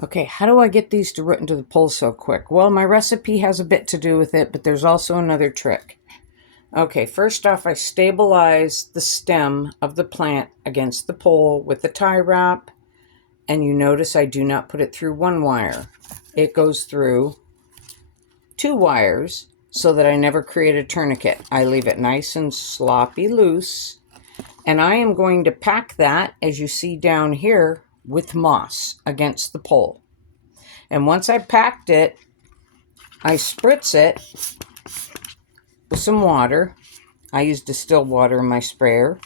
Okay, how do I get these to root into the pole so quick? Well, my recipe has a bit to do with it, but there's also another trick. Okay, first off, I stabilize the stem of the plant against the pole with the tie wrap, and you notice I do not put it through one wire. It goes through two wires so that I never create a tourniquet. I leave it nice and sloppy loose, and I am going to pack that, as you see down here, with moss against the pole. And once I packed it, I spritz it with some water. I use distilled water in my sprayer.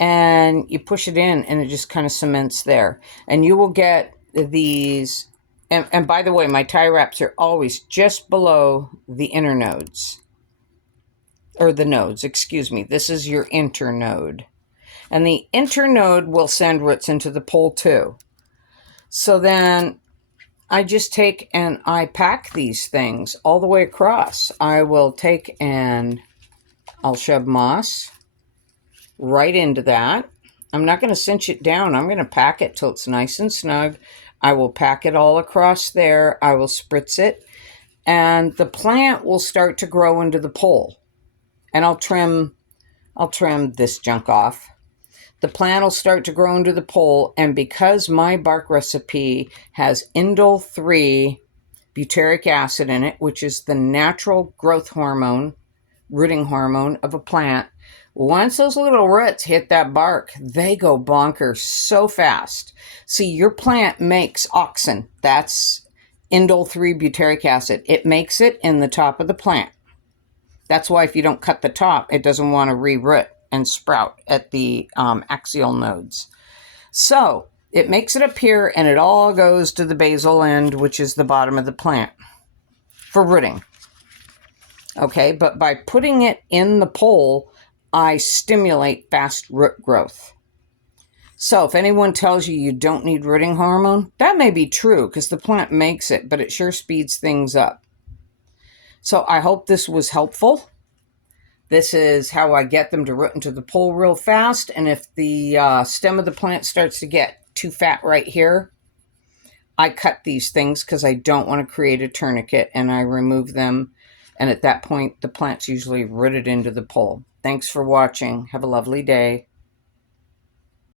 And you push it in and it just kind of cements there. And you will get these. And by the way, my tie wraps are always just below the inner nodes. Or the nodes, excuse me. This is your internode. And the internode will send roots into the pole too. So then I just take and I pack these things all the way across. I will take and I'll shove moss right into that. I'm not going to cinch it down. I'm going to pack it till it's nice and snug. I will pack it all across there. I will spritz it. And the plant will start to grow into the pole. And I'll trim this junk off. The plant will start to grow into the pole, and because my bark recipe has indole 3 butyric acid in it, which is the natural growth hormone, rooting hormone of a plant, once those little roots hit that bark, they go bonkers so fast. See, your plant makes auxin. That's indole 3 butyric acid. It makes it in the top of the plant. That's why if you don't cut the top, it doesn't want to re-root and sprout at the axial nodes. So it makes it appear, and it all goes to the basal end, which is the bottom of the plant, for rooting. Okay, but by putting it in the pole, I stimulate fast root growth. So if anyone tells you you don't need rooting hormone, that may be true because the plant makes it, but it sure speeds things up. So I hope this was helpful. This is how I get them to root into the pole real fast. And if the stem of the plant starts to get too fat right here, I cut these things because I don't want to create a tourniquet, and I remove them. And at that point, the plant's usually rooted into the pole. Thanks for watching. Have a lovely day.